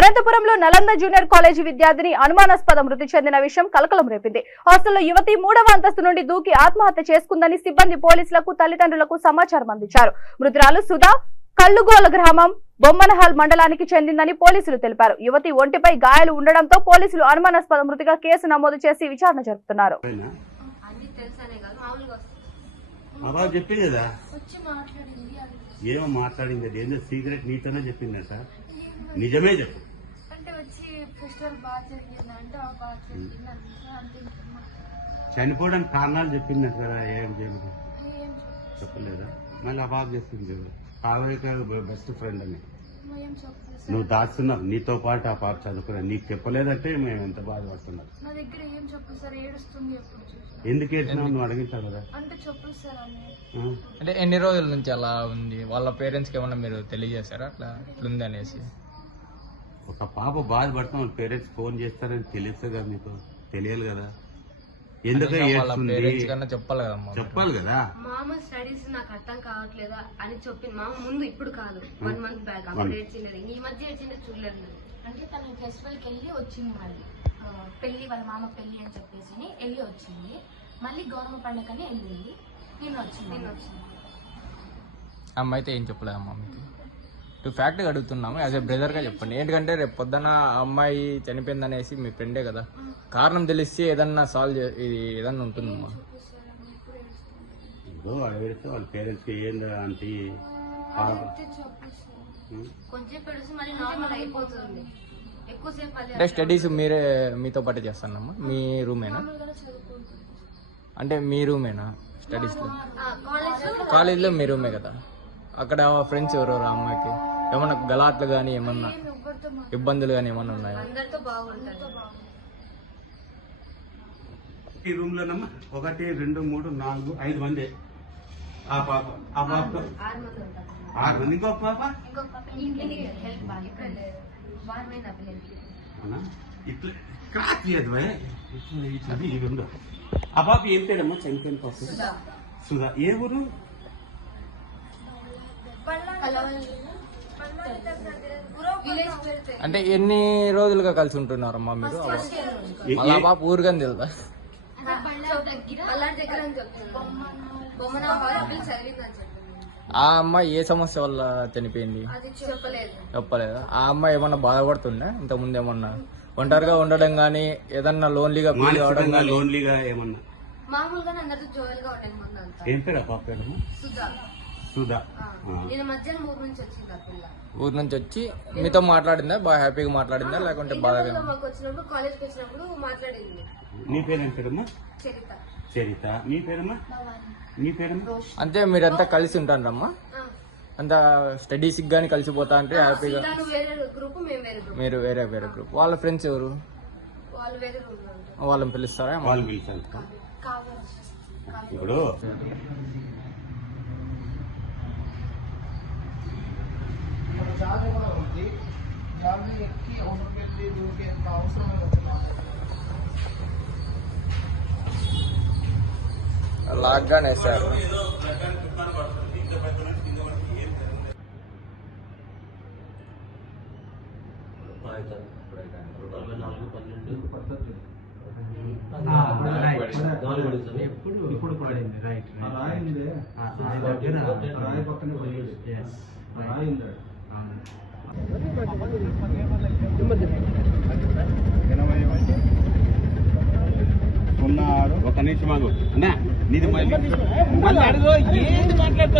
అనంతపురంలో Nalanda junior college విద్యార్థిని అనుమానాస్పద మృతి చెందిన విషయం కలకలం రేపింది. హాస్టల్లో యువతి 3వ అంతస్తు నుండి దూకి ఆత్మహత్య చేసుకుందని సిబ్బంది పోలీసులకు తల్లిదండ్రులకు సమాచారం అందించారు. మృతురాలు సుధా కల్లుగోల గ్రామం బొమ్మనహాల్ మండలానికి చెందిందని పోలీసులు తెలిపారు. యువతి ఒంటిపై గాయాలు ఉండడంతో పోలీసులు అనుమానాస్పద మృతిగా కేసు నమోదు చేసి విచారణ జరుపుతున్నారు. ఏమో మాట్లాడింది ఏందో సీక్రెట్ నీతోనే చెప్పింది సార్. నిజమే చెప్పు. చనిపోవడానికి కారణాలు చెప్పింది కదా. ఏం చెప్పలేదా? మళ్ళీ ఆ బాబు చెప్పింది కావ్య బెస్ట్ ఫ్రెండ్ అని నువ్వు దాచున్నావు. నీతో పాటు ఆ పాప చదువుకున్నా నీకు చెప్పలేదంటే మేము ఎంత బాధపడుతున్నాం. ఎందుకు ఏడ్చినావు నువ్వు అడిగింటావు కదా. అంటే ఎన్ని రోజుల నుంచి అలా ఉంది? వాళ్ళ పేరెంట్స్కి ఏమన్నా మీరు తెలియజేశారా అట్లా ఇట్లుంది అనేసి? ఒక పాప బాధపడతాం వాళ్ళ పేరెంట్స్ ఫోన్ చేస్తారని తెలుస్తుంది కదా. మీకు తెలియాలి కదా. ఎందుకు చెప్పాలి కదా. చెప్పాలి కదా. మామ స్టడీస్ నాకు అర్థం కావట్లేదా అని చెప్పింది. మామ ముందు ఇప్పుడు కాదు 1 month బ్యాక్ అప్పుడు ఏడ్చింది. ఈ మధ్య ఏడ్చింది చూడలేదు. అంటే తను ఫెస్టివల్కి వెళ్ళి వచ్చింది. మళ్ళీ పెళ్లి వాళ్ళ మామ పెళ్లి అని చెప్పేసి వెళ్ళి వచ్చింది. మళ్ళీ గౌరవ పండుగని వెళ్ళింది. నిన్న వచ్చింది. అమ్మ అయితే ఏం చెప్పలేదమ్మా మీకు? ఫ్యాక్ట్గా అడుగుతున్నాము. యాజ్ ఏ బ్రదర్గా చెప్పండి. ఎందుకంటే రేపు పొద్దున అమ్మాయి చనిపోయింది అనేసి మీ ఫ్రెండే కదా, కారణం తెలిస్తే ఏదన్నా సాల్వ్ ఇది ఏదన్నా ఉంటుందమ్మా. వాళ్ళ పేరెంట్స్ ఏంది అంటే అంటే స్టడీస్ మీరే మీతో పాటు చేస్తానమ్మా? మీ రూమేనా? అంటే మీ రూమేనా స్టడీస్లో? కాలేజీలో మీ రూమే కదా. అక్కడ ఫ్రెండ్స్ ఎవరెవరు అమ్మాయికి? ఏమన్నా గలాట్లు కానీ ఏమన్నా ఇబ్బందులు కానీ ఏమన్నా ఉన్నాయా? ఈ రూమ్ లోనమ్మా 1 2 3 4 5 మంది. ఆ పాప 6 మంది. ఇంకొక పాప ఇట్లా క్రాక్ చేయదు. ఇవి ఉండవు. ఆ పాప ఏం పేరమ్మా చనిపోయిన పాప? సుధా. ఏ ఊరు? అంటే ఎన్ని రోజులుగా కలిసి ఉంటున్నారమ్మా మీరు? మళ్ళా పాప ఊరుగాని తెలుదా? ఆ అమ్మాయి ఏ సమస్య వల్ల చనిపోయింది చెప్పలేదా? ఆ అమ్మాయి ఏమన్నా బాధపడుతుందా ఇంతకుముందు? ఏమన్నా ఒంటరిగా ఉండడం గానీ ఏదన్నా లోన్లీగా ఫీల్ అవడం గానీ? లోన్లీగా ఏమన్నా? మామూలుగానే అందరితో జోయల్గా ఉండేది. ఏం పేరు ఆ పాప? సుధా. ఊరు నుంచి వచ్చి మీతో మాట్లాడిందా? బాగా హ్యాపీగా మాట్లాడిందా లేకుంటే బాధగా? వచ్చినప్పుడు కాలేజ్కి వచ్చినప్పుడు మాట్లాడింది. నీ పేరేం పేరమ్మా? చరిత. నీ పేరమ్మా? నీ పేరమ్మా? అంతే మీరంతా కలిసి ఉంటారమ్మా? అంతా స్టడీస్ గానీ కలిసిపోతా అంటే హ్యాపీగా? మీరు వేరే గ్రూప్. వాళ్ళ ఫ్రెండ్స్ ఎవరు? వాళ్ళని పిలుస్తారా? వాళ్ళు పిలుస్తారు. ఇప్పుడు లాగ్గానే వేశారు. ఇప్పుడు పడింది. రైట్ రాయి పక్కన ఒక నిమిషం అన్నా నీది మళ్ళీ అడుగు. ఏంది మాట్లాడుతాను?